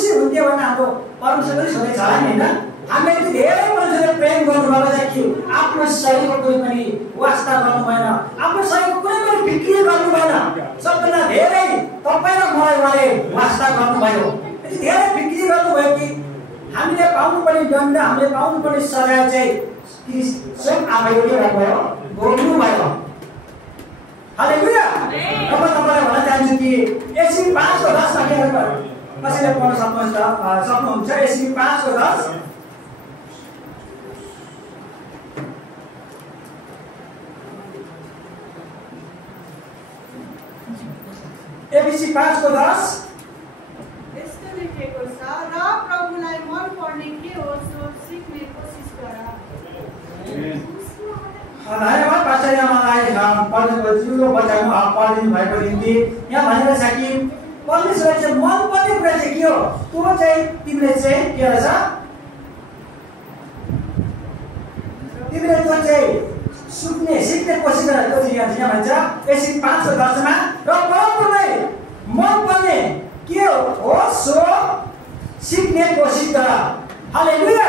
खुसी हुन्थ्यो भने हाम्रो परमेश्वर पनि सोधेको छ हैन हामीले चाहिँ धेरै परमेश्वरले प्रेम गर्नुभएको छ कि आफ्नो शरीरको कुनै पनि वास्ता गर्नु भएन आफ्नो शरीरको कुनै पनि बिक्री गर्नु भएन सबभन्दा धेरै तपाईँ र मलाई उहाँले वास्ता गर्नुभयो यति धेरै बिक्री गर्नुभयो कि हामीले पाउनुपर्ने दण्ड हामीले पाउनुपर्ने सजाय चाहिँ स्वयं आफैले के गर्नुभयो भोग्नुभयो हालेलुया अब तपाईलाई भन्न चाहन्छु कि एसबी 5 को 10 मा के गर्नु कसैले पढ्न सक्नुहुन्छ एसबी 5 को 10 एबीसी 5 को 10 यस्तो लेखेको छ र प्रभुलाई मन पर्ने के हो सो सिक्ने कोसिस गर धन्यवाद पास्टर यहाँलाई पढ्नुको जिउलो बचाउनु पढिदिनु भएको निम्ति यहाँ भनेको छ कि परमेश्वरलाई चाहिँ मन पर्ने कुरा चाहिँ के हो त्यो चाहिँ तिमीले चाहिँ के रहेछ तिमीले त्यो चाहिँ सिक्ने कोसिस गर त्यो चाहिँ यहाँ भन्छ एसी 5 को 10 मा र प्रभुलाई मन पर्ने के हो सो सिक्ने कोसिस गर हालेलुया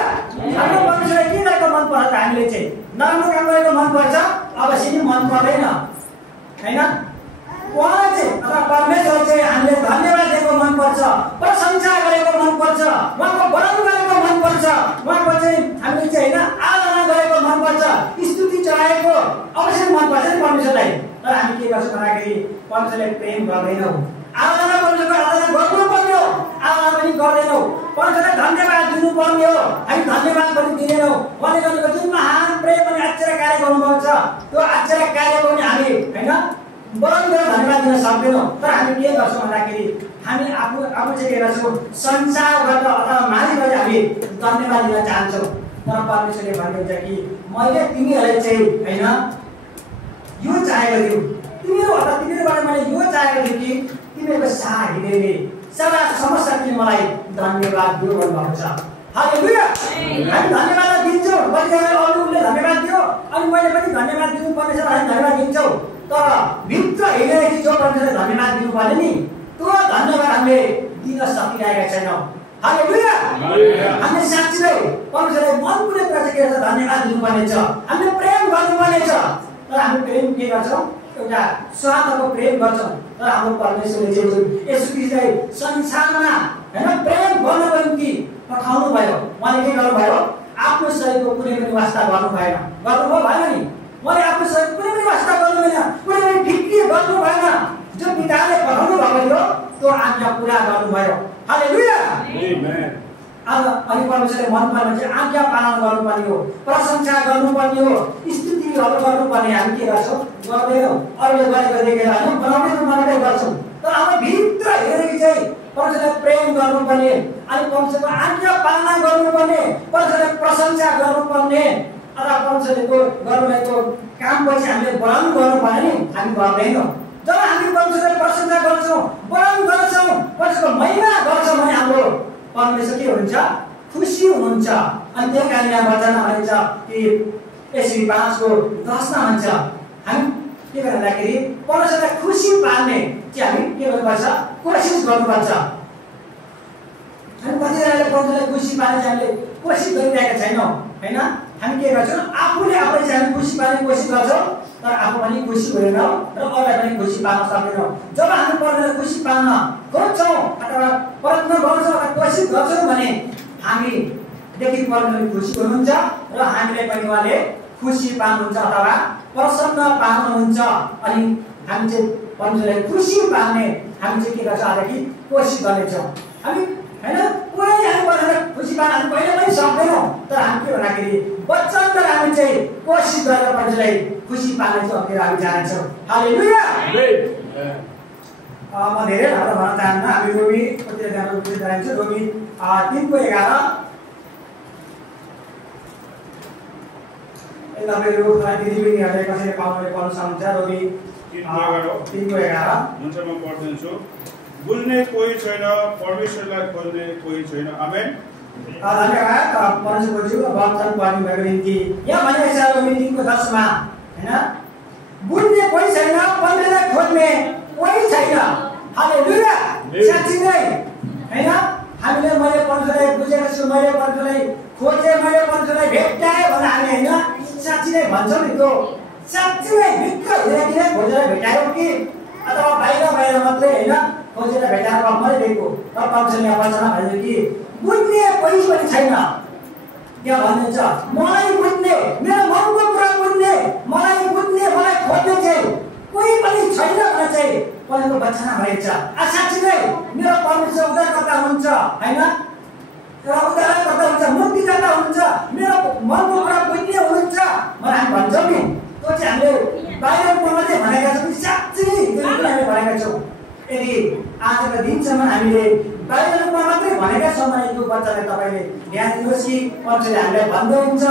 हाम्रो परमेश्वरलाई के गरेको मन पर्छ हामीले चाहिँ नराम्रो काम गरेको मन पर्छ अवश्य नै मन पर्दैन हैन उहाँलाई चाहिँ अथवा परमेश्वर चाहिँ हामीले धन्यवाद दिएको मन पर्छ प्रशंसा गरेको मन पर्छ उहाँको बढाउनु गरेको मन पर्छ उहाँको चाहिँ हामीले चाहिँ हैन आराधना गरेको मन पर्छ स्तुति चढाएको अवश्य मन पर्छ नि परमेश्वरलाई तर हामी के गर्छौँ भन्दाखेरि परमेश्वरलाई प्रेम गर्दैनौँ आराधना परमेश्वरको आराधना गर्नु पर्ने हो आराधना पनि गर्दैनौँ परमेश्वरलाई धन्यवाद दिनु पर्ने हो हामी धन्यवाद पनि दिँदैनौँ उहाँले गर्नुभएको जुन महान प्रेम अनि आश्चर्य कार्य गर्नुभएको छ त्यो आश्चर्य कार्यको पनि हामी हैन बढाउनु गरेर धन्यवाद दिन सक्दैनौँ तर हामी के गर्छौँ भन्दाखेरि हामी आफू चाहिँ के गर्छौँ संसारबाट अथवा मानिसबाट हामी धन्यवाद दिन चाहन्छौँ तर परमेश्वरले भन्नुहुन्छ कि मैले तिमीहरूलाई चाहिँ हैन यो चाहेको थियो तिमीहरूबाट मैले यो चाहेको थिएँ कि तिमीहरूको साथ हृदयले सदा समस्या तिमी मलाई धन्यवाद दियो भन्नुभएको छ हालेलुया हामी धन्यवाद दिन्छौँ कतिजनाले अरूले धन्यवाद दियो अनि मैले पनि धन्यवाद दिनुपर्ने छ हामी धन्यवाद दिन्छौँ तर भित्र हृदयदेखि जो परमेश्वरले धन्यवाद दिनुपर्ने नि त्यो धन्यवाद हामीले दिन सकिरहेका छैनौँ हालेलुया हामीले साँच्चै परमेश्वरलाई मन पुग्ने कुरा चाहिँ के छ धन्यवाद दिनुपर्ने छ हामीले प्रेम गर्नुपर्ने छ तर हामी प्रेम के गर्छौँ एउटा स्वार्थको प्रेम गर्छौँ तर हाम्रो परमेश्वरले चाहिँ यसो ख्रीष्टलाई संसारमा हैन प्रेम गर्नको निम्ति पठाउनु भयो उहाँले के गर्नुभयो आफ्नो शरीरको कुनै पनि वास्ता गर्नु भएन नि उहाँले आफ्नो शरीरको कुनै पनि वास्ता गर्नु भएन कुनै पनि बिक्री गर्नु भएन जो पिताले पठाउनु भएको थियो त्यो आज्ञा पुरा गर्नुभयो हालेलुया आमेन अनि परमेश्वरले मन पर्ने चाहिँ आज्ञा पालन गर्नुपर्ने हो प्रशंसा गर्नुपर्ने हो स्तुतिहरू गर्नुपर्ने हामी के गर्छौँ गर्दैनौँ अरूले गरेको देखेर हामी बनाउँदै गर्छौँ तर हाम्रो भित्र हेरेको चाहिँ परमेश्वरलाई प्रेम गर्नुपर्ने अनि परमेश्वरको आज्ञा पालना गर्नुपर्ने परमेश्वरलाई प्रशंसा गर्नुपर्ने अथवा परमेश्वरले गर्नुभएको कामपछि हामीले बढाउनु गर्नुपर्ने नि हामी गर्दैनौँ जब हामी परमेश्वरलाई प्रशंसा गर्छौँ बढाउनु गर्छौँ परमेश्वरको महिमा गर्छौँ भने हाम्रो परमेश्वर के हुन्छ खुसी हुनुहुन्छ अनि त्यही कारण यहाँ वचनमा भनिन्छ कि एसबी 5 को 10 मा भन्छ हामी के गर्दाखेरि परमेश्वरलाई खुसी पार्ने चाहिँ हामी के गर्नुपर्छ कोसिस गर्नुपर्छ हामी कतिजनाले परमेश्वरलाई खुसी पार्ने चाहिँ हामीले कोसिस गरिरहेका छैनौँ हैन हामी के गर्छौँ आफूले आफूलाई चाहिँ हामी खुसी पार्ने कोसिस गर्छौँ तर आफू पनि खुसी हुँदैनौँ र अरूलाई पनि खुसी पार्न सक्दैनौँ जब हामी परमेश्वरलाई खुसी पार्न खोज्छौँ अथवा प्रयत्न गर्छौँ अथवा कोसिस गर्छौँ भने हामीदेखि परमेश्वरले खुसी हुनुहुन्छ र हामीलाई पनि उहाँले खुसी पार्नुहुन्छ अथवा प्रसन्न पार्नुहुन्छ अनि हामी चाहिँ परमेश्वरलाई खुसी पार्ने हामी चाहिँ के गर्छौँ आजदेखि कोसिस गर्नेछौँ हामी हैन पुरै हामी परमेश्वरलाई खुसी पार्न हामी कहिले पनि सक्दैनौँ तर हामी के भन्दाखेरि वचनद्वारा हामी चाहिँ कोसिस गरेर परमेश्वरलाई खुसी पार्ने चाहिँ अघि हामी जान्छौँ हालेलुया म धेरै लामो भन्न चाहन्न हामी रोमी कति जान्छ रोमी 3 को 11 तपाईहरु दिदीबहिनीहरुले कसैले पाउनुले पढ्न सक्नुहुन्छ रोमी 3 को 11 हुन्छ म पढ्दैछु बुझ्ने कोही छैन परमेश्वरलाई खोज्ने कोही छैन आमेन धन्यवाद परमेश्वरको वचन पढ्नु भएको निम्ति यहाँ भनेको छ रोमी 3 को 10 मा हैन बुझ्ने कोही छैन परमेश्वरलाई खोज्ने कोही छैन हालेलुया साच्चै नै हैन हामी हामीले मैले परमेश्वरलाई बुझेको छु, मैले परमेश्वरलाई खोजे, मैले परमेश्वरलाई भेटाएँ भनेर हामी होइन साँच्ची नै भन्छौँ नि। त्यो साँच्ची नै भित्र हिँडेर खोजेर भेटायो कि अथवा बाहिर मात्रै होइन खोजेर भेटाएर मैले दिएको। र परमेश्वरले यहाँ वचनमा भनेको कि बुझ्ने कोही पनि छैन। यहाँ भन्नुहुन्छ मलाई बुझ्ने, मेरो मनको कुरा बुझ्ने, मलाई बुझ्ने, मलाई खोज्ने चाहिँ कोही पनि छैन भनेर चाहिँ पढेको वचनमा भएको छ। साँच्ची नै मेरो परमेश्वर उद्धारकर्ता हुनुहुन्छ होइन, र उद्धारकर्ता हुन्छ, मुक्तिदाता हुनुहुन्छ, मेरो मनको कुरा बुझ्ने हुनुहुन्छ भनेर हामी भन्छौँ नि। त्यो चाहिँ हामीले बाहिर रूपमा चाहिँ भनेका छौँ कि साँच्ची नै हामीले भनेका छौँ। यदि आजको दिनसम्म हामीले बाहिर रूपमा मात्रै भनेका छौँ भने त्यो बच्चालाई तपाईँले ध्यान दिनुहोस् कि परमेश्वरले हामीलाई भन्दै हुन्छ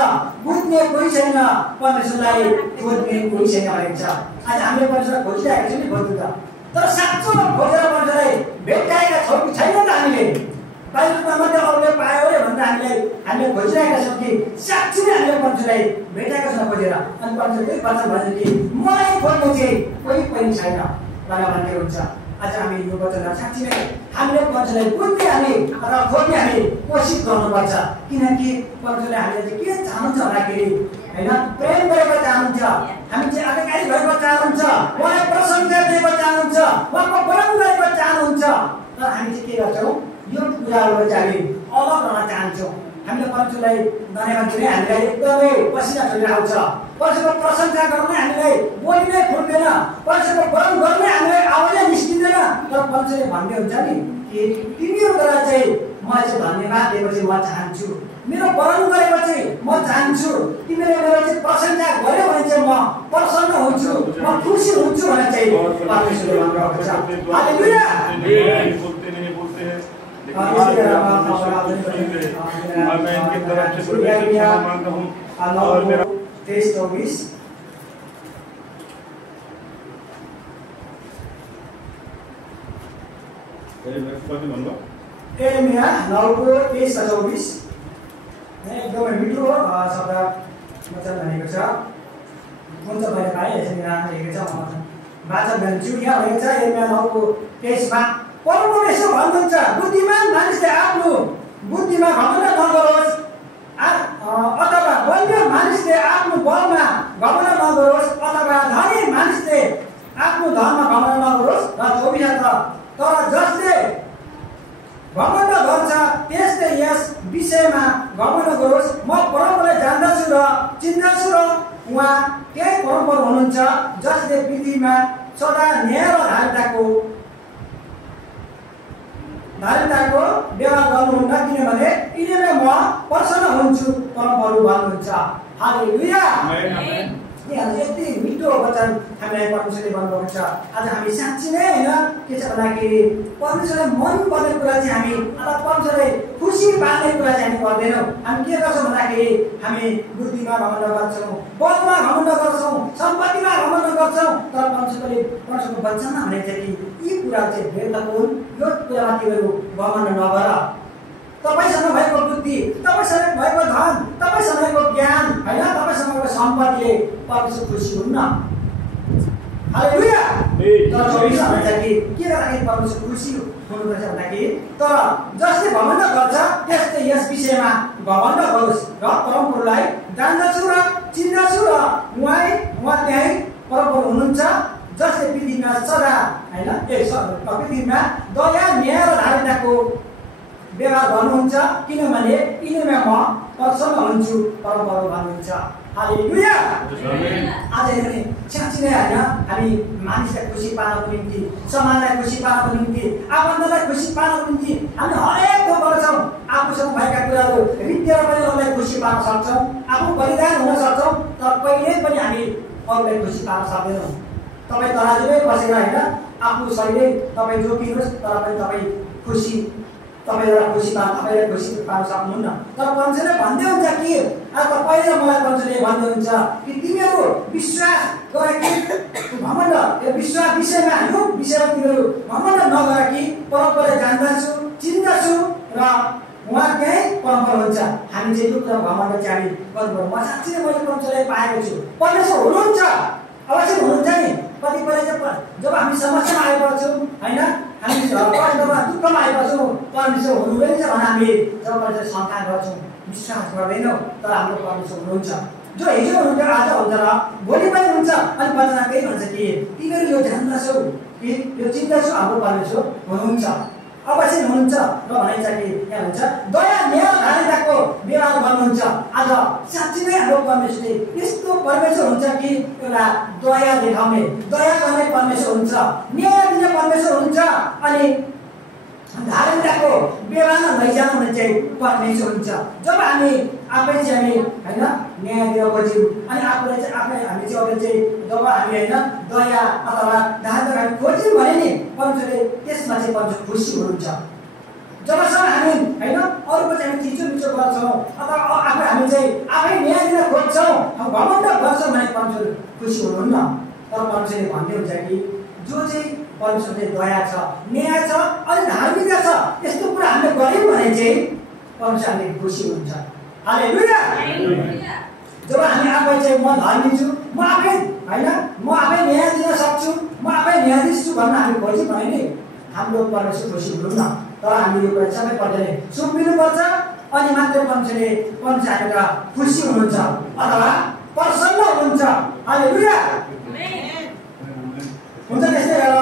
बुझ्ने कोही छैन, परमेश्वरलाई खोज्ने कोही छैन भनेको छ। आज हामीले परमेश्वर खोजिरहेका छौँ नि खोज्नु त, तर साँचो खोजेर परमेश्वरलाई भेटाएका छौँ कि छैन त हामीले? बाहिर रूपमा मात्रै अरूले पायो अरे भनेर हामीले खोजिरहेका छौँ कि साँच्ची नै हामीले परमेश्वरलाई भेटाएका छौँ खोजेर? अनि परमेश्वर त्यही वचन भन्छ कि मलाई खोज्ने चाहिँ कोही पनि छैन भनेर भन्ने हुन्छ। आज हामी यो वचनलाई साँच्ची नै हामीले परमेश्वरलाई बुझ्ने हामी अथवा खोज्ने हामी कोसिस गर्नुपर्छ। किनकि परमेश्वरले हामीले चाहिँ के चाहनुहुन्छ भन्दाखेरि होइन प्रेम गरेको चाहनुहुन्छ, हामी चाहिँ अधिकारी भएको चाहनुहुन्छ, उहाँलाई प्रशंसा दिएको चाहनुहुन्छ, उहाँको वर्णन गरेको चाहनुहुन्छ। तर हामी चाहिँ के गर्छौँ? यो कुराहरू चाहिँ हामी अलग रहन चाहन्छौँ। हामीले परमेश्वरलाई धन्यवाद दिने हामीलाई एकदमै पसिना छोडेर आउँछ। परमेश्वरको प्रशंसा गर्नै हामीलाई बोली नै फुट्दैन, परमेश्वरको वर्णन गर्नै हामीलाई आवाजै निस्किँदैन। तर परमेश्वरले भन्ने हुन्छ नि कि तिमीहरूद्वारा चाहिँ म चाहिँ धन्यवाद दिएपछि म चाहन्छु, मेरो वर्णन गरेपछि म चाहन्छु, तिमीले मेरो चाहिँ प्रशंसा गर्यो भने चाहिँ म प्रसन्न हुन्छु, म खुसी हुन्छु भनेर चाहिँ परमेश्वरले भन्नुभएको छ। हालेलुया। मैं इनकी तरफ से क्षमा मांगता हूँ और मेरा 23-24 एरेमिया 9:23-24 एकदमै मिठो शब्द वचन भनेको छ। कुन चाहिँ मैले पाएँ यसरी नाम लेखेको छ, म वाचन गर्छु। यहाँ भनेको छ एरेमिया 9:23 परमेश्वरले यसो भन्नुहुन्छ बुद्धिमान मानिसले आफ्नो बुद्धिमा घमण्ड नगरोस्, अथवा बलियो मानिसले आफ्नो बलमा घमण्ड नगरोस्, अथवा धनी मानिसले आफ्नो धनमा घमण्ड नगरोस्। र 24 तर जसले घमण्ड गर्छ त्यसले यस विषयमा घमण्ड गरोस्, म परमेश्वरलाई जान्दछु र चिन्दछु र उहाँ त्यही परमेश्वर हुनुहुन्छ जसले पृथ्वीमा सदा न्याय र धार्मिकताको व्यवहार गर्नुहुन्न, किनभने यिनीमा म प्रसन्न हुन्छु परमप्रभु भन्नुहुन्छ। हालेलुया। यति मिठो वचन हामीलाई परमेश्वरले भन्नुभएको छ। आज हामी साँच्ची नै होइन के छ भन्दाखेरि परमेश्वरलाई मन पर्ने कुरा चाहिँ हामी अथवा परमेश्वरलाई खुसी पार्ने कुरा चाहिँ हामी गर्दैनौँ। हामी के गर्छौँ भन्दाखेरि हामी बुद्धिमा घमण्ड गर्छौँ, बलमा घमण्ड गर्छौँ, सम्पत्तिमा घमण्ड गर्छौँ। तर परमेश्वरको वचनमा भने चाहिँ यी कुरा चाहिँ व्यर्थ हुन्, यो कुरामा तिमीहरू घमण्ड नगर। तपाईसँग भएको बुद्धि, तपाईसँग भएको धन, तपाईसँग भएको ज्ञान होइन, तपाईसँग भएको सम्पत्तिले परमेश्वर खुसी हुन्न। हालेलुया। तर 24 भन्छ कि के गर्दाखेरि परमेश्वर खुसी हुनुपर्छ भन्दाखेरि तर जसले घमण्ड गर्छ त्यसले यस विषयमा घमण्ड गरोस् र परमप्रभुलाई जान्दछु र चिन्दछु र उहाँ त्यहीँ परमप्रभु हुनुहुन्छ जसले पृथ्वीमा सदा होइन पृथ्वीमा दया न्याय र धार्मिकताको व्यवहार गर्नुहुन्छ, किनभने यिनीमा म प्रसन्न हुन्छु परमप्रभु भन्नुहुन्छ। हालेलुया। आज हेर्ने साँच्ची नै होइन हामी मानिसलाई खुसी पार्नको निम्ति, समाजलाई खुसी पार्नको निम्ति, आफन्तलाई खुसी पार्नको निम्ति हामी हरेक थोक गर्छौँ। आफूसँग भएका कुराहरू रित्तेर पनि अरूलाई खुसी पार्न सक्छौँ, आफू बलिदान हुन सक्छौँ, तर कहिल्यै पनि हामी अरूलाई खुसी पार्न सक्दैनौँ। तपाईँ तराजुमै बसेर होइन आफू सहितै तपाईँ जोगिनुहोस्, तर पनि तपाईँ तपाईँलाई खुसी पार्न सक्नुहुन्न। तर परमेश्वरले भन्दै हुन्छ कि तपाईँले मलाई परमेश्वरले भन्दै हुन्छ कि तिमीहरू विश्वास गर कि घमण्ड यो विषयमा यो विषयमा तिमीहरू घमण्ड नगर कि परमेश्वरलाई जान्दछु, चिन्दछु र उहाँ त्यहीँ परमेश्वर हुन्छ। हामी चाहिँ यो कुरा घमण्ड चाहिँ हामी गर्नुपर्छ। म साँच्चै नै मैले परमेश्वरलाई पाएको छु, परमेश्वर हुनुहुन्छ, अवश्य हुनुहुन्छ नि। कतिपय चाहिँ जब हामी समस्यामा आइपर्छौँ होइन हामी परमेश्वरमा दुःखमा आइपर्छौँ परमेश्वर हुनुहुँदैन भनेर हामी जब परमेश्वर शङ्का गर्छौँ विश्वास गर्दैनौँ तर हाम्रो परमेश्वर हुनुहुन्छ जो हिजो हुनुहुन्थ्यो आज हुन्छ र भोलि पनि हुन्छ अनि वचनमा केही भन्छ कि तिमीहरू यो जान्दछौ कि यो चिन्दछौ हाम्रो परमेश्वर हुनुहुन्छ अवश्य हुनुहुन्छ र भनिन्छ कि यहाँ हुन्छ दया न्याय धारिताको व्यवहार गर्नुहुन्छ आज साँच्चै नै हाम्रो परमेश्वरले यस्तो परमेश्वर हुन्छ कि एउटा दया देखाउने दया गर्ने परमेश्वर हुन्छ न्याय दिने परमेश्वर हुन्छ अनि धारिताको व्यवहारमा लैजानु हुने चाहिँ परमेश्वर हुन्छ जब हामी आफै चाहिँ हामी होइन न्याय दिन खोज्यौँ अनि आफूलाई चाहिँ आफै हामी चाहिँ अरू चाहिँ जब हामी होइन दया अथवा धारिता हामी खोज्यौँ भने नि परमेश्वरले त्यसमा चाहिँ परमेश्वर खुसी हुनुहुन्छ जबसम्म हामी होइन अरूको चाहिँ हामी थिचोमिचो गर्छौँ अथवा आफै हामी चाहिँ आफै न्याय दिन खोज्छौँ घमण्ड गर्छौँ भने परमेश्वर खुसी हुनुहुन्न तर परमेश्वरले भन्दै हुन्छ कि जो चाहिँ परमेश्वरले दया छ न्याय छ अनि धार्मिकता छ यस्तो कुरा हामीले गऱ्यौँ भने चाहिँ परमेश्वरले खुसी हुन्छ हालेलुया जब हामी आफै चाहिँ म धर्मी छु म आफै होइन म आफै न्याय दिन सक्छु म आफै न्यायाधीश छु भन्न हामी खोज्यौँ भने नि हाम्रो परमेश्वर खुसी हुनुहुन्न तर हामी यो कुरा सबै पर्दैन सुम्पिनुपर्छ अनि मात्र परमेश्वरले हामीका खुसी हुनुहुन्छ अथवा प्रसन्न हुनुहुन्छ हालेलुया हुन्छ त्यस्तै बेला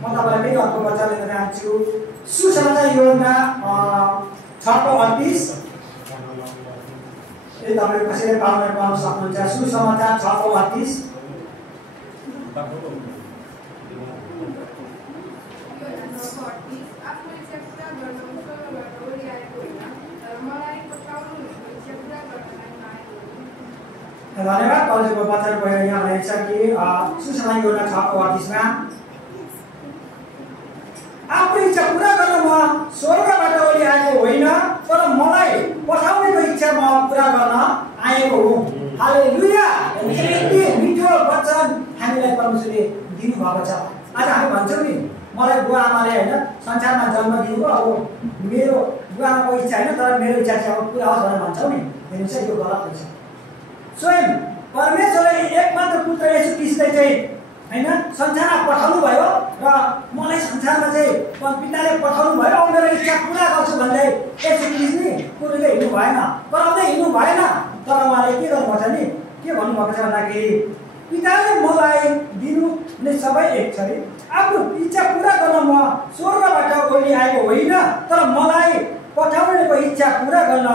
म तपाईँलाई फेरि अर्को वचन लिन चाहन्छु सुसमाचार योजना 6:38 तपाईँ कसैले पाउन सक्नुहुन्छ सुसमाचार 6:38 धन्यवाद परमेश्वरको वचन पढेर यहाँ भनेको छ कि सुसमाचार योजना 6:38 मा आफ्नो इच्छा पुरा गर्न म स्वर्गबाट ओली आएको होइन तर मलाई पठाउनेको इच्छा म पुरा गर्न आएको हुँ हालेलुया यति मिठो वचन हामीलाई परमेश्वरले दिनुभएको छ आज हामी भन्छौँ नि मलाई बुवा आमाले होइन संसारमा जन्म दिनुभयो अब मेरो बुवा आमाको इच्छा होइन तर मेरो इच्छा चाहिँ अब पुरा होस् भनेर भन्छौँ नि हेर्नुहोस् यो गलत हुन्छ स्वयं परमेश्वरले एकमात्र पुत्र येशू ख्रीष्टलाई चाहिँ होइन संसारमा पठाउनु भयो र मलाई संसारमा चाहिँ पिताले पठाउनु भयो अब मेरो इच्छा पुरा गर्छु भन्दै येशू ख्रीष्ट नि पुरुषले हिँड्नु भएन कराउँदै हिँड्नु भएन तर उहाँले के गर्नुपर्छ नि के भन्नुभएको छ भन्दाखेरि पिताले मलाई दिनु भने सबै एक छ अरे आफ्नो इच्छा पुरा गर्न म स्वर्गबाट ओली आएको होइन तर मलाई पठाउनेको इच्छा पुरा गर्न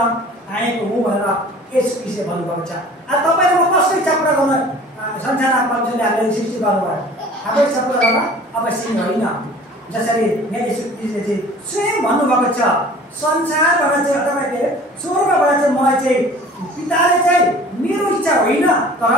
आएको हुँ भनेर येशू ख्रीष्टले भन्नुभएको छ अब तपाईँले म कसको इच्छा पुरा गर्न संसारमा परमेश्वरले हामीलाई सृष्टि गर्नुभयो हाम्रो इच्छा पुरा गर्न अवश्य होइन जसरी यहाँ येशू ख्रीष्टले चाहिँ स्वयं भन्नुभएको छ संसारबाट चाहिँ अथवा के स्वर्गबाट चाहिँ मलाई चाहिँ पिताले चाहिँ मेरो इच्छा होइन तर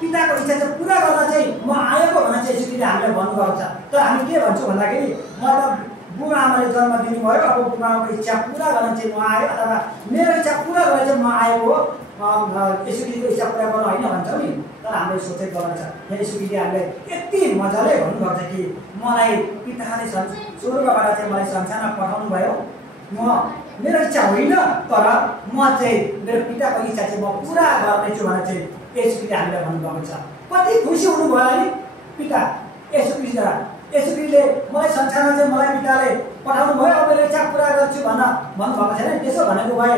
पिताको इच्छा चाहिँ पुरा गर्न चाहिँ म आएको भनेर चाहिँ येशू ख्रीष्टले हामीलाई भन्नुभएको छ तर हामी के भन्छौँ भन्दाखेरि म त बुबा आमाले जन्म दिनुभयो अब बुबा आमाको इच्छा पुरा गर्न चाहिँ म आएँ अथवा मेरो इच्छा पुरा गर्न चाहिँ म आएको हो येशू ख्रीष्टको इच्छा पुरा गर्न होइन भन्छौँ नि तर हाम्रो सोचेर गलत छ येशू ख्रीष्टले हामीलाई यति मजाले भन्नुभएको छ कि मलाई पिताले स्वर्गबाट चाहिँ मलाई संसारमा पठाउनु भयो म मेरो इच्छा होइन तर म चाहिँ मेरो पिताको इच्छा चाहिँ म पुरा गर्नेछु भनेर चाहिँ येशू ख्रीष्टले हामीलाई भन्नुभएको छ कति खुसी हुनुभयो होला नि पिता येशू ख्रीष्टद्वारा येशू ख्रीष्टले मलाई संसारमा चाहिँ मलाई पिताले पठाउनु भयो अब मेरो इच्छा पुरा गर्छु भनेर भन्नुभएको छैन त्यसो भनेको भए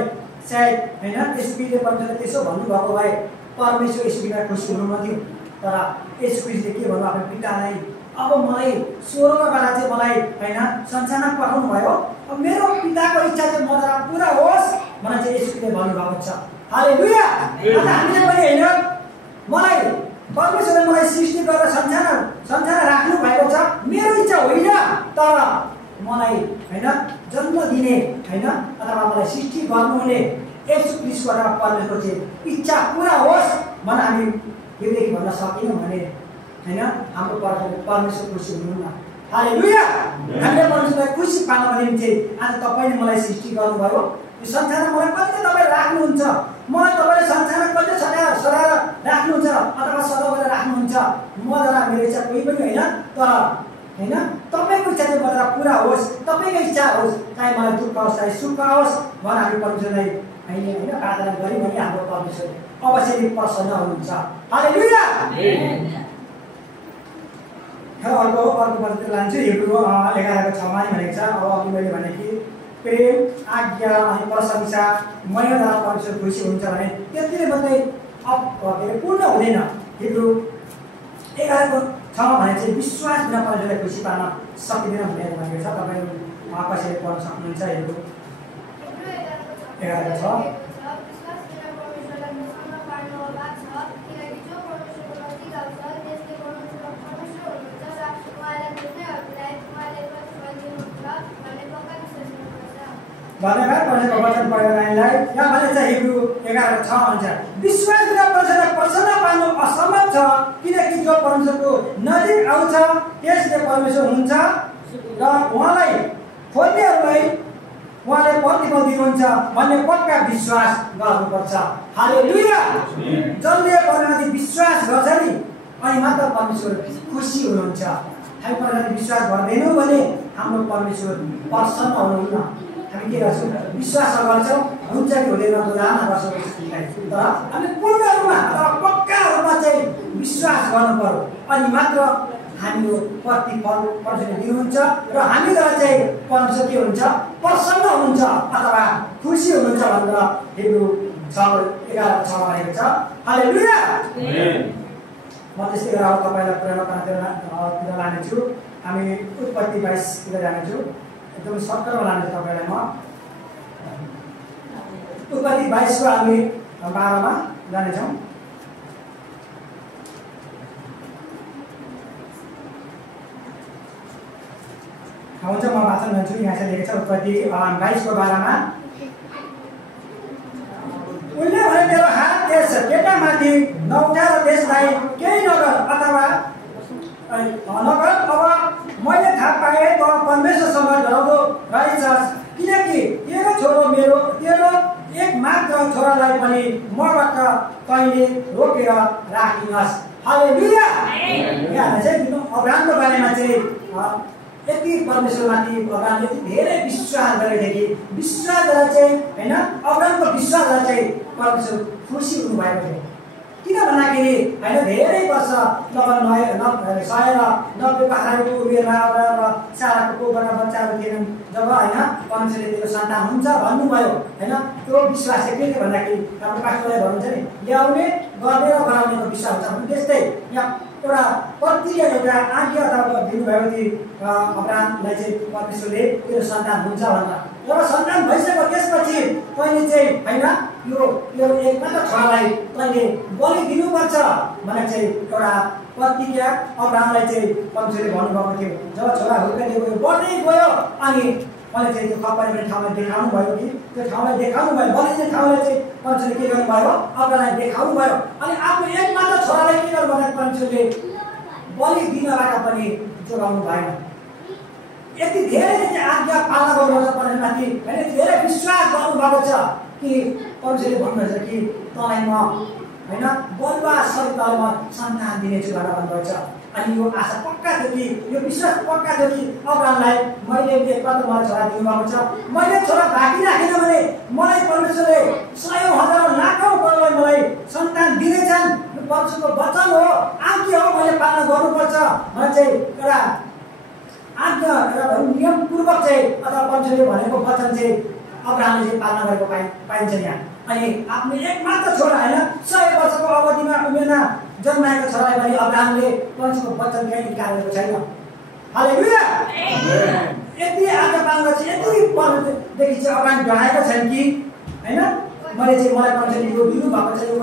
सायद होइन येशू ख्रीष्टले परमेश्वरले त्यसो भन्नुभएको भए परमेश्वर येशू ख्रीष्टलाई खुसी हुनुहुन्थ्यो तर येशू ख्रीष्टले के भन्नु आफ्नो पितालाई अब मलाई स्वर्गबाट चाहिँ मलाई होइन संसारमा पठाउनु भयो अब मेरो पिताको इच्छा चाहिँ मद्वारा पुरा होस् भनेर चाहिँ येशू ख्रीष्टले भन्नुभएको छ हालेलुया अनि हामीले पनि होइन मलाई परमेश्वरले मलाई सृष्टि गरेर संसारमा राख्नु भएको छ मेरो इच्छा होइन तर मलाई होइन जन्म दिने होइन अथवा मलाई सृष्टि गर्नुहुने येशू ख्रीष्टबाट परमेश्वरको चाहिँ इच्छा पुरा होस् भनेर हामी योदेखि भन्न सकिनौँ भने होइन हाम्रो परमेश्वर खुसी हुनुहुन्न हालेलुया हामीले परमेश्वरलाई खुसी पार्नको निम्ति आज तपाईँले मलाई सृष्टि गर्नुभयो यो संसारमा मलाई कति तपाईँ राख्नुहुन्छ मलाई तपाईँले संसारमा कति सराएर राख्नुहुन्छ अथवा सदाबाट राख्नुहुन्छ मद्वारा मेरो इच्छा कोही पनि होइन तर होइन तपाईँको इच्छा चाहिँ मद्वारा पुरा होस् तपाईँको इच्छा होस् चाहे मलाई दुःख होस् चाहे सुख होस् भनेर हामी परमेश्वरलाई होइन प्रार्थना गऱ्यौँ भने हाम्रो परमेश्वर अवश्य नै प्रसन्न हुनुहुन्छ हालेलुया अर्को पदतिर लान्छु। हिब्रू 11:6मा भनेको छ, अब अघि मैले भने कि प्रेम, आज्ञा अनि प्रशंसा मयद्वारा परमेश्वर खुसी हुन्छ भने त्यतिले मात्रै पूर्ण हुँदैन। हिब्रू 11:6मा भने चाहिँ विश्वास बिना परमेश्वरलाई खुसी पार्न सकिँदैन भनेर भनेको छ। तपाईँ कसैले पढ्न सक्नुहुन्छ। हिब्रू 11:6 धन्यवाद। परमेश्वरको वचन पढेर नानीलाई यहाँ भने चाहिँ हिब्रू 11:6 भन्छ विश्वास बिना परमेश्वरलाई प्रसन्न पार्नु असम्भव छ, किनकि जो परमेश्वरको नजिक आउँछ त्यसले परमेश्वर हुन्छ र उहाँलाई खोज्नेहरूलाई उहाँले प्रतिफल दिनुहुन्छ भन्ने पक्का विश्वास गर्नुपर्छ। हालेलुया। जसले परमेश्वरमाथि विश्वास गर्छ नि अनि मात्र परमेश्वर खुसी हुनुहुन्छ। हामी परमेश्वरमाथि विश्वास गर्दैनौँ भने हाम्रो परमेश्वर प्रसन्न हुनुहुन्न। हामी के गर्छौँ? विश्वास गर्छौँ, हुन्छ कि हुँदैन दोधाना गर्छौँ। तर हामीले पूर्ण रूपमा अथवा पक्का रूपमा चाहिँ विश्वास गर्नु पर्यो अनि मात्र हाम्रो प्रतिफल परमेश्वरले दिनुहुन्छ र हामीद्वारा चाहिँ परमेश्वर के हुन्छ? प्रसन्न हुनुहुन्छ अथवा खुसी हुनुहुन्छ भनेर हिब्रू 11:6 भनेको छ। हालेलुया। म त्यस्तै गरेर अब तपाईँलाई पुरानो कामतिर लानेछु। हामी उत्पत्ति 22 जानेछु। एकदम सर्कलमा लानेछु तपाईँलाई म। उत्पत्ति 22 हामी 12मा जानेछौँ। हुन्छ, म भाषण भन्छु। यहाँ चाहिँ लेखेको छ उत्पत्ति 22:12मा उनले भने तेरो हात त्यस केटामाथि नउठाएर त्यसलाई केही नगर अथवा नगर। अब मैले थाहा पाएँ त परमेश्वरसँग डराउँदो रहेछस्, किनकि तेरो छोरो मेरो तेरो एक मात्र छोरालाई पनि मबाट तैँले रोकेर राखिनस्। हालेलुया। यहाँ चाहिँ अब्राहमको बारेमा चाहिँ यति परमेश्वरमाथि अब्राहमले यति धेरै विश्वास गरेदेखि विश्वासद्वारा चाहिँ होइन अब्राहमको विश्वासद्वारा चाहिँ परमेश्वर खुसी हुनुभएको थियो। किन भन्दाखेरि होइन धेरै वर्ष लगभग 90 पाखाको उमेरमा अब्राहम र साराको कोखमा बच्चाहरू थिएनन्। जब होइन परमेश्वरले तेरो सन्तान हुन्छ भन्नुभयो होइन त्यो विश्वास चाहिँ के भन्दाखेरि हाम्रो पास्टरले भन्नुहुन्छ नि ल्याउने गर्ने र गराउनेको विश्वास हुन्छ भने त्यस्तै यहाँ एउटा प्रतिज्ञा एउटा आज्ञा अथवा दिनुभएको थियो अब्राहमलाई चाहिँ परमेश्वरले तेरो सन्तान हुन्छ भनेर। जब सन्तान भइसक्यो त्यसपछि तैँले चाहिँ होइन यो एक मात्र छोरालाई तैँले बलि दिनुपर्छ भनेर चाहिँ एउटा प्रतिज्ञा अब्राहमलाई चाहिँ परमेश्वरले भन्नुभएको थियो। जब छोरा हुर्किँदै गयो बढ्दै गयो अनि मैले चाहिँ त्यो खप्पाने ठाउँमा देखाउनु भयो कि त्यो ठाउँलाई देखाउनु भयो बलिने ठाउँलाई चाहिँ परमेश्वरले के गर्नुभयो? अब्राहमलाई देखाउनु भयो। अनि आफ्नो एक मात्र छोरालाई के गर्नु भने परमेश्वरले बलि दिनबाट पनि जोगाउनु भएन। यति धेरै चाहिँ आज्ञा पालना गर्नुपर्छ परमेश्वरमाथि होइन। यति धेरै विश्वास गर्नुभएको छ कि परमेश्वरले भन्नुहुन्छ कि तँलाई म होइन बलुवा शरीरलाई म सन्तान दिनेछु भनेर भन्नुभएको छ। अनि यो आशा पक्का थियो कि यो विश्वास पक्का थियो कि अब्राहमलाई मैले एकमात्र मलाई छोरा दिनुभएको छ। मैले छोरा बाँकी राखेन भने मलाई परमेश्वरले सयौँ हजारौँ लाखौँ करोडलाई मलाई सन्तान दिनेछन्। परमेश्वरको वचन हो, आज्ञा हो, मैले पालना गर्नुपर्छ भनेर चाहिँ एउटा आज्ञा एउटा नियमपूर्वक चाहिँ अथवा परमेश्वरले भनेको वचन चाहिँ अब्राहमले चाहिँ पालना गरेको पाइन्छ यहाँ। अनि आफ्नो एक मात्र छोरा होइन 100 वर्षको अवधिमा उमेरमा जन्माएको छोरालाई पनि अब्राहमले परमेश्वरको वचन चाहिँ इन्कार गरेको छैन। हालेलुया। यति आज्ञा पालना चाहिँ यति परदेखि चाहिँ अब्राहम डराएको छन् कि होइन मैले चाहिँ मलाई परमेश्वरले यो दिनुभएको छ, यो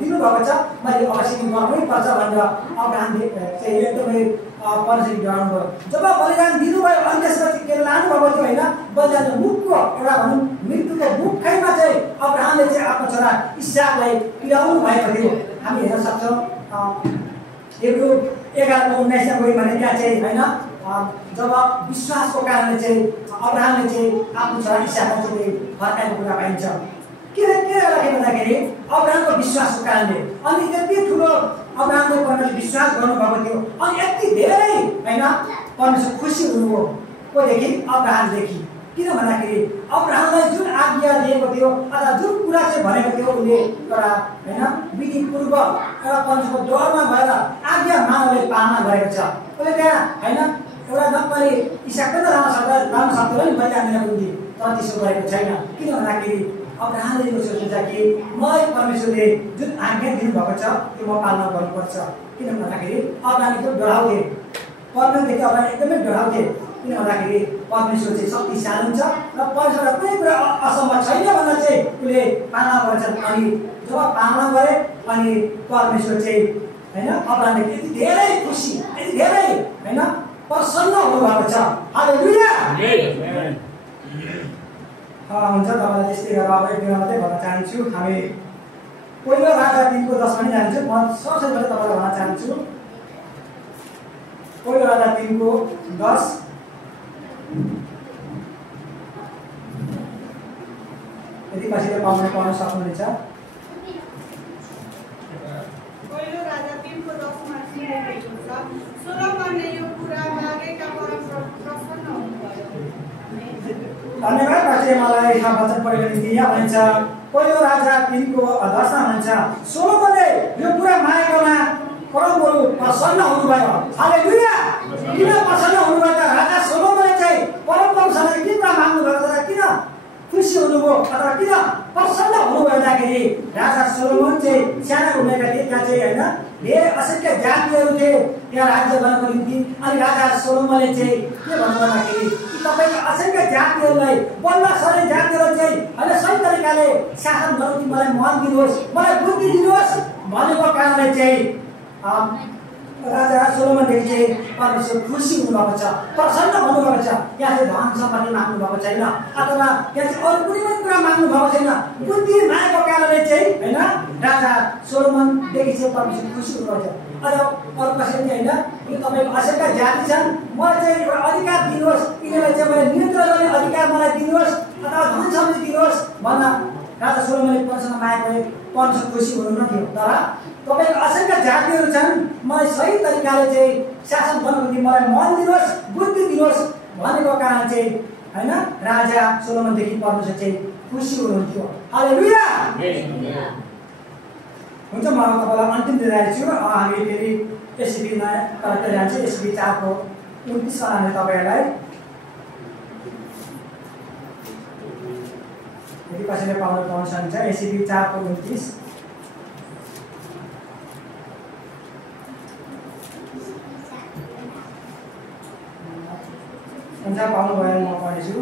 दिनुभएको छ, मैले अवश्य गर्नै पर्छ भनेर अब्राहमले चाहिँ एकदमै परमेश्वरले डराउनु भयो। जब बलिदान दिनुभयो अनि त्यसपछि के लानुभएको थियो होइन बलिदान मुखको एउटा भनौँ मृत्युको मुखैमा चाहिँ अब्राहमले चाहिँ आफ्नो छोरा इसाकलाई पिलाउनु भएको थियो। हामी हेर्न सक्छौँ हिब्रू 11:19 गयो भने त्यहाँ चाहिँ होइन जब विश्वासको कारणले चाहिँ अब्राहमले चाहिँ आफ्नो छोरा इसाकलाई चाहिँ फर्काएको कुरा पाइन्छ। के भन्दाखेरि अब्राहमको विश्वासको कारणले अनि यति ठुलो अब्राहमले परमेश्वर विश्वास गर्नुभएको थियो अनि यति धेरै होइन परमेश्वर खुसी हुनुभयो कोदेखि? अब्राहमदेखि। किन भन्दाखेरि अब्राहमलाई जुन आज्ञा दिएको थियो अथवा जुन कुरा चाहिँ भनेको थियो उसले एउटा हैन विधिपूर्वक एउटा परमेश्वरको डरमा भएर आज्ञा मानवले पालना गरेको छ। उसले त्यहाँ हैन एउटा नक्कली इसाक पनि लाउन सक्थ्यो नि बलिदान दिनको निम्ति, तर त्यसो गरेको छैन। किन भन्दाखेरि अब्राहमले यो सोच्छ कि मलाई परमेश्वरले जुन आज्ञा दिनुभएको छ त्यो म पालना गर्नुपर्छ। किन भन्दाखेरि अब्राहम एकदम डराउँथे, परमेश्वरदेखि अब्राहम एकदमै डराउँथे। किन भन्दाखेरि परमेश्वर चाहिँ शक्तिशाली हुन्छ र परमेश्वरलाई कुनै कुरा असम्भव छैन भनेर चाहिँ उसले पालना गर्छन्। अनि जब पालना गरे अनि परमेश्वर चाहिँ हैन अब्राहमले यति धेरै खुसी, यति धेरै हैन प्रसन्न हुनुभएको छ। हालेलुया। हुन्छ तपाईँलाई त्यस्तै गरेर अब एक कुरा मात्रै भन्न चाहन्छु। हामी पहिलो राजा 3 को 10 पनि जान्छु। म सबसे पहिले तपाईँलाई भन्न चाहन्छु पहिलो राजा 3 को 10 यदि कसैले पढ्न सक्नुहुनेछ। पहिलो राजा 3 को 10 मा लेखेको छ, सोलोमनले यो कुरा मागेका परमप्रभु प्रसन्न हुनुभयो। धन्यवाद। पछि मलाई यहाँ वचन पढेको निम्ति यहाँ भनिन्छ पहिलो राजा 3 को 10 मा भन्छ सोलोमनले यो कुरा मागेकोमा परमप्रभु प्रसन्न हुनुभयो। हालेलुया। किन प्रसन्न हुनुभयो त? राजा सोलोमनले चाहिँ परमप्रभुसँग के कुरा माग्नु भएको त? किन खुसी हुनुभयो अथवा किन प्रसन्न हुनुभयो भन्दाखेरि राजा सोलोमन चाहिँ साना उमेरका थिए। त्यहाँ चाहिँ हैन धेरै असंख्य जातिहरू थिए त्यहाँ राज्य गर्नको निम्ति। अनि राजा सोलोमनले चाहिँ के भन्नु भन्दाखेरि तपाईको असंख्य जातिहरूलाई बल्लसरी जातिहरू चाहिँ हैन सही तरिकाले शासन गर्नु मलाई मन दिनुहोस्, मलाई बुद्धि दिनुहोस् भनेको कारणले चाहिँ राजा सोलोमनले चाहिँ परमेश्वर खुसी हुनुभएको छ, प्रसन्न हुनुभएको छ। यहाँ चाहिँ धन सम्पत्ति माग्नु भएको छैन अथवा यहाँ चाहिँ अरू कुनै पनि कुरा माग्नु भएको छैन। बुद्धि मागेको कारणले चाहिँ हैन राजा सोलोमनदेखि चाहिँ परमेश्वर खुसी हुनुभएको छ। अझ अरू कसैले हैन यो तपाईँको असंख्य जाति छन्, मलाई चाहिँ एउटा अधिकार दिनुहोस्, यिनीहरूलाई चाहिँ मैले नियन्त्रण गर्ने अधिकार मलाई दिनुहोस् अथवा धन सम्पत्ति दिनुहोस् भन्न राजा सोलोमनले परमेश्वरसँग माग गरे। परमेश्वर खुसी हुनुहुन्न थियो। तर तपाईको असंख्य जातिहरू छन्, मलाई सही तरिकाले चाहिँ शासन गर्नको निम्ति मलाई मन दिनुहोस्, बुद्धि दिनुहोस् भनेको कारण चाहिँ हैन राजा सोलोमनदेखि परमेश्वर चाहिँ खुसी हुनुहुन्थ्यो। हालेलुया। हुन्छ म तपाईँलाई अन्तिम दिइरहेको छु। हामी फेरि एसबीमा तर्फबाट जान्छ। एसबी 4 को 29 मा हामी तपाईँहरूलाई यदि कसैले पाउन सक्नुहुन्छ एसबी 4 को 29 हुन्छ पाउनु भयो। म पढ्नेछु।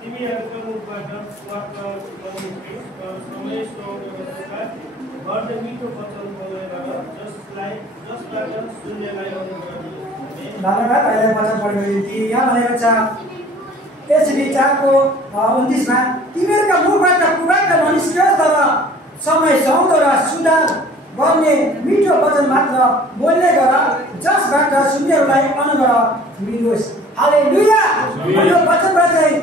तिमीहरूको मुखबाट वाक्क गर्नुहुन्थ्यो र समय गर्दै मिठो वचन बोलेर जसबाट शून्यलाई अनुग्रह दियो। धन्यवाद। अहिले वचन पढ्नको निम्ति यहाँ भनेको छ एसबी 4 को 29 मा तिमीहरूका मुखबाट कुबाट ननिस्कियोस् तर समय सुहाउँदो र सुधार गर्ने मिठो वचन मात्र बोल्ने गर जसबाट शून्यहरूलाई अनुग्रह मिलोस्। हालेलुया। यो वचनबाट चाहिँ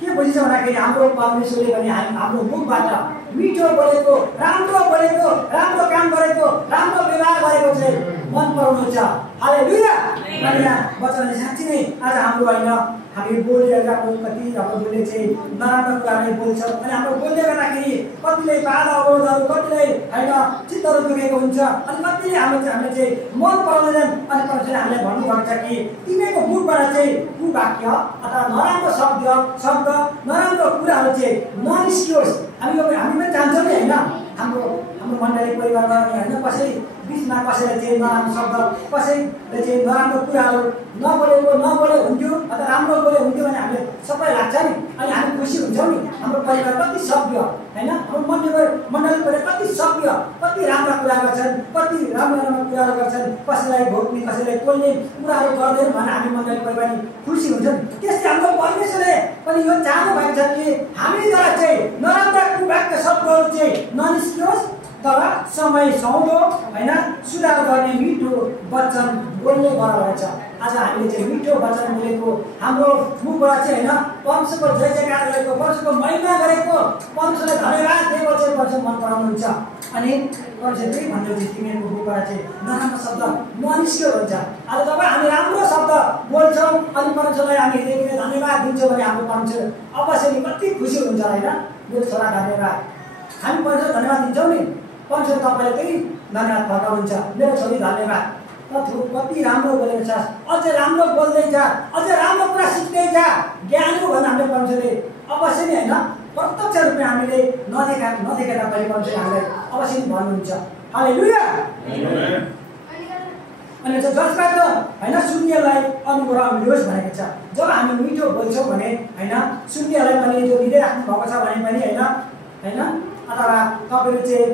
के बुझिन्छ भन्दाखेरि हाम्रो परमेश्वरले पनि हाम्रो मुखबाट मिठो बोलेको, राम्रो बोलेको, राम्रो काम गरेको, राम्रो व्यवहार गरेको चाहिँ मन पराउनुहुन्छ। हालेलुया। अनि यहाँ वचनले साँच्चै नै आज हाम्रो होइन हामी बोलिरहेको कति हाम्रो बोल्ने चाहिँ नराम्रो कुराले बोल्छ। अनि हाम्रो बोल्ने गर्दाखेरि कतिले बाधा अवरोधहरू, कतिले होइन चित्तहरू दुखेको हुन्छ। अनि कतिले हामीले चाहिँ मन पराउँदैनन्। अनि परमेश्वरले हामीलाई भन्नुभएको छ कि तिमीको मुखबाट चाहिँ कुवाक्य अथवा नराम्रो शब्द नराम्रो कुराहरू चाहिँ ननिस्कियोस्। हामी पनि चाहन्छौँ नि होइन हाम्रो मण्डली परिवारमा होइन कसै बिचमा कसैले चाहिँ नराम्रो शब्द, कसैले चाहिँ नराम्रो कुराहरू नबोले हुन्थ्यो अथवा राम्रो बोले हुन्थ्यो भने हामीले सबै लाग्छ नि। अनि हामी खुसी हुन्छौँ नि। हाम्रो परिवार कति सभ्य होइन, हाम्रो मण्डली परिवार कति सभ्य, कति राम्रा कुरा गर्छन्, कति राम्रो कुराहरू गर्छन्, कसैलाई भोग्ने कसैलाई कोल्ने कुराहरू गर्दैन भने हामी मण्डली परिवार खुसी हुन्छौँ। त्यस्तै हाम्रो परमेश्वरले पनि यो चाहनु भएको छ कि हामीद्वारा चाहिँ नराम्रा कुवाक्य शब्दहरू चाहिँ ननिस्कियोस् तर समय सुहाउँदो होइन सुधार गर्ने मिठो वचन बोल्ने गरेर छ। आज हामीले चाहिँ मिठो वचन बोलेको हाम्रो मुखबाट चाहिँ होइन परमेश्वरको जय जयकार गरेको परमेश्वरको महिमा गरेको परमेश्वरलाई धन्यवाद दिएको चाहिँ परमेश्वर मन पराउनुहुन्छ। अनि परमेश्वर त्यही भन्नुहुन्छ तिमीहरूको मुखबाट चाहिँ नराम्रो शब्द ननिस्क्यो भन्छ। आज जब हामी राम्रो शब्द बोल्छौँ अनि परमेश्वरलाई हामी हृदयदेखि धन्यवाद दिन्छौँ भने हाम्रो परमेश्वर अवश्य नि कति खुसी हुन्छ होइन। मेरो छोरा धन्यवाद, हामी परमेश्वर धन्यवाद दिन्छौँ नि, परमेश्वर तपाईँले त्यही धन्यवाद फर्काउनुहुन्छ। मेरो छोरी धन्यवाद, कति राम्रो बोलेको छ, अझै राम्रो बोल्दै जा, अझै राम्रो कुरा सिक्दै जा, ज्ञानी भन्दा हामीले परमेश्वरले अवश्य नै होइन प्रत्यक्ष रूपमा हामीले नदेखा तापनि परमेश्वरले हामीलाई अवश्य नै भन्नुहुन्छ। हालेलुया। अनि जसबाट होइन शून्यलाई अनुग्रह मिलोस् भनेको छ। जब हामी मिठो बोल्छौँ भने होइन शून्यलाई पनि जो दिँदै राख्नु भएको छ भने पनि होइन अथवा तपाईँहरू चाहिँ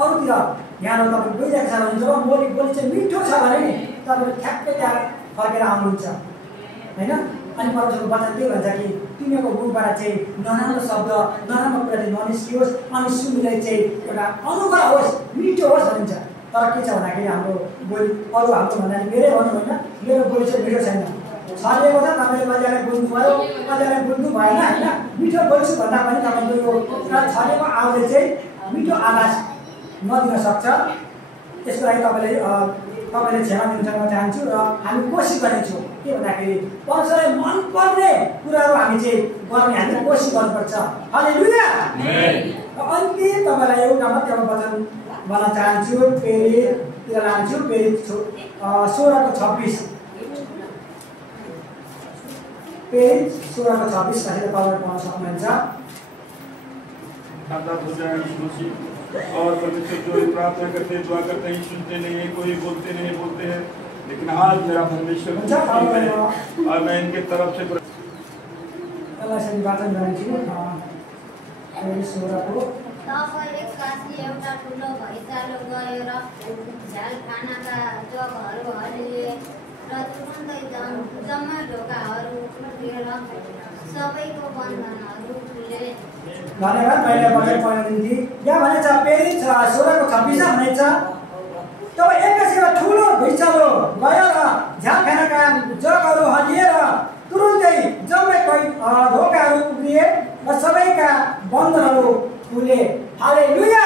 अरूतिर यहाँ तपाईँ गइरहेको छ भने जब बोली चाहिँ मिठो छ भने नि तपाईँले ठ्याक्कै त्यहाँ फर्केर आउनुहुन्छ होइन। अनि परमेश्वरको वचन के भन्छ कि तिमीहरूको मुखबाट चाहिँ नराम्रो शब्द नराम्रो कुरा चाहिँ ननिस्कियोस् अनि सुन्नेलाई चाहिँ एउटा अनुग्रह होस्, मिठो होस् भनिन्छ। तर के छ भन्दाखेरि हाम्रो बोली अरू हाम्रो भन्दा मेरै भनौँ होइन, मेरो बोली चाहिँ मिठो छैन। छरिएको छ, तपाईँले कतिजनाले बोल्नुभयो कतिजनाले बोल्नु भएन होइन। मिठो बोल्छु भन्दा पनि तपाईँको यो छरिएको आवाजले चाहिँ मिठो आवाज नदिन सक्छ। त्यसको लागि तपाईँले क्षमा दिन चाहन्छु र हामी कोसिस गर्नेछौँ के भन्दाखेरि परमेश्वरलाई मनपर्ने कुराहरू हामी चाहिँ गर्ने हामी कोसिस गर्नुपर्छ। हालेलुया। अन्तिम तपाईँलाई एउटा मात्र वचन भन्न चाहन्छु, पेरितिर लान्छु, पेरि 16:26 पेरि 16:26 कसैले तपाईँ पाउन सक्नुहुन्छ। और परमेश्वर जो प्रार्थना करते हैं, दुआ करते हैं, सुनते नहीं है, कोई बोलते नहीं बोलते हैं, लेकिन आज मेरा परमेश्वर और मैं इनके तरफ से एउटा ठुलो भैँचालो गयो र झ्याल खानाका जगहरू हल्लिए र तुरुन्तै जम्मा ढोकाहरू खुलेर सबैको बन्धनहरू खुले। धन्यवाद। मैले वचन पढ्न दिन्थेँ यहाँ भनेछ पेरि 16:26 भनेछ तब एकैछिनमा ठुलो भुइँचालो गयो र झ्याल खानाका जगहरू हल्लिएर तुरुन्तै जम्मै ढोकाहरू उक्रिए र सबैका बन्धनहरू खुले। हालेलुया।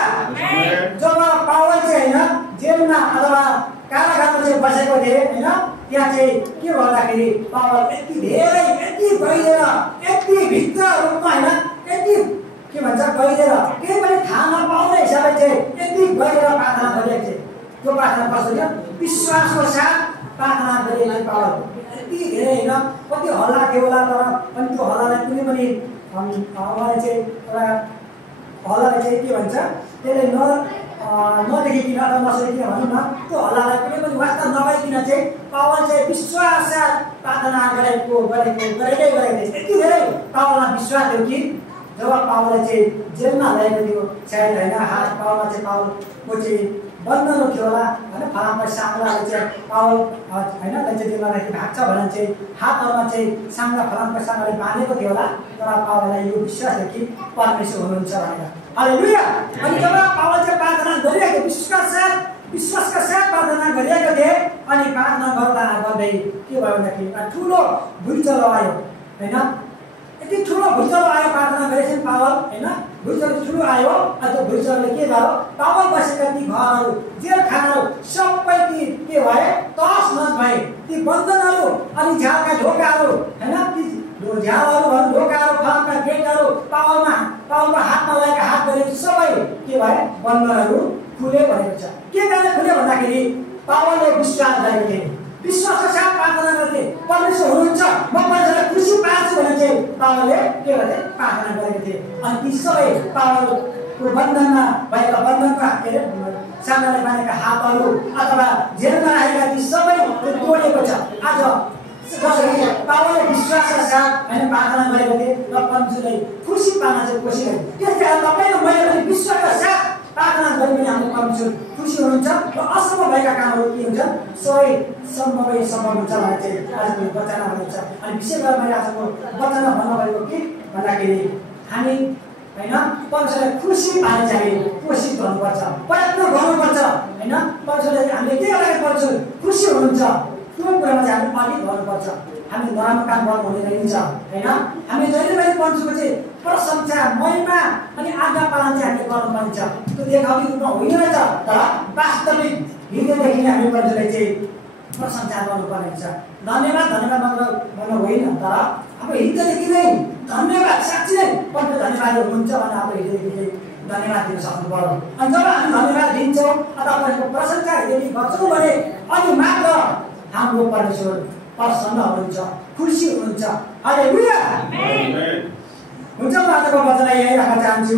जब पावल चाहिँ होइन जेलमा अथवा कारागारमा चाहिँ बसेको थिए होइन, त्यहाँ चाहिँ के भन्दाखेरि पावल यति धेरै यति गहिरेर यति भित्र रूपमा होइन यति के भन्छ गहिरेर केही पनि थाहा नपाउने हिसाबले चाहिँ यति गहिरेर प्रार्थना गरिरहेको थिए। त्यो प्रार्थना कस्तो थियो? विश्वासको साथ प्रार्थना गरिरहेको पावल यति धेरै होइन। कति हल्ला थियो होला तर अनि त्यो हल्लालाई कुनै पनि उहाँले चाहिँ एउटा हल्लालाई चाहिँ के भन्छ त्यसले नदेखिकन अथवा नसकिकन भनौँ न, त्यो हल्लालाई कुनै पनि वास्ता नभइकन चाहिँ पावल चाहिँ विश्वास प्रार्थना गरेको यति धेरै पावलमा विश्वास थियो कि जब पावललाई चाहिँ जेलमा ल्याएको थियो सायद होइन हात पावलमा चाहिँ पावलको चाहिँ बन्धन थियो होला होइन, फलाममा साङ्लाले चाहिँ पावल होइन चाहिँ जेलमा राखेको भाग्छ भने चाहिँ हातहरूमा चाहिँ साङ्ला फलामको साङ्लाले बाँधेको थियो होला। तर पावललाई यो विश्वास थियो कि परमेश्वर हुनुहुन्छ भनेर। हालेलुया। अनि जब पावल चाहिँ प्रार्थना गरिरहेको विश्वासका साथ प्रार्थना गरिरहेको थिए अनि प्रार्थना गर्दै के भयो भन्दाखेरि ठुलो भुइँचालो आयो होइन। यति ठुलो भुइँचालो आयो, प्रार्थना गरेछन् पावल होइन, भुइँचालो ठुलो आयो। अनि त्यो भुइँचालोले के भयो? पावल बसेका ती घरहरू जेल खानाहरू सबै ती के भए? तस नस भए। ती बन्धनहरू अनि झ्यालका ढोकाहरू होइन, ती झ्यालहरू ढोकाहरू फलामका गेटहरू पावलको हातमा लागेका हात गरेको सबै के भए? बन्धनहरू खुले भनेको छ। के कारण खुले भन्दाखेरि पावलले विश्वास गरेको थिए, विश्वासको साथ प्रार्थना गर्थे परमेश्वर हुनुहुन्छ, म परमेश्वरलाई खुसी पार्छु भनेर चाहिँ पावलले के गर्थे? प्रार्थना गरेको थिए। अनि ती सबै पावलको बन्धनमा भएका बन्धनका के अरे साङ्गाले बाँधेका हातहरू अथवा जेलमा राखेका ती सबै तोडिएको छ। आज जसरी पावलले विश्वासका साथ होइन प्रार्थना गरेको थिए र परमेश्वरले खुसी पार्न चाहिँ कोसिस गरे। त्यस कारण तपाईँ र मैले पनि विश्वासका साथ प्रार्थना गरे पनि हाम्रो परमेश्वर खुसी हुनुहुन्छ र असम्भव भएका कामहरू के हुन्छ? सबै सम्भवै सम्भव हुन्छ भनेर चाहिँ आजको वचनमा भनिन्छ। अनि विशेष गरेर मैले आजको वचनमा भन्नुभएको के भन्दाखेरि हामी होइन परमेश्वरलाई खुसी पार्न चाहिँ कोसिस गर्नुपर्छ, प्रयत्न गर्नुपर्छ होइन। परमेश्वरले हामीले के गरेको पर्छ? खुसी हुनुहुन्छ, त्यो कुरामा चाहिँ हामी अलिक गर्नुपर्छ। हामी नराम्रो काम गर्नु हुँदैन छ हैन। हामी जहिले पनि परमेश्वरको चाहिँ प्रशंसा महिमा अनि आज्ञा पालन चाहिँ हामीले गर्नुपर्ने छ। त्यो देखाउने रूपमा होइन रहेछ, तर वास्तविक हृदयदेखि नै हामी परमेश्वरलाई चाहिँ प्रशंसा गर्नुपर्ने हुन्छ। धन्यवाद धन्यवाद मात्र होइन, तर हाम्रो हृदयदेखि नै धन्यवाद, साँच्चै नै परमेश्वर धन्यवाद हुन्छ भनेर हाम्रो हृदयदेखि चाहिँ धन्यवाद दिन सक्नु पर्यो। अनि जब हामी धन्यवाद दिन्छौँ अथवा परमेश्वरको प्रशंसा हृदयदेखि गर्छौँ भने अनि मात्र हाम्रो परमेश्वर प्रसन्न हुनुहुन्छ, खुसी हुनुहुन्छ। हालेलुया। हुन्छ, म आजको वचनलाई यही राख्न चाहन्छु।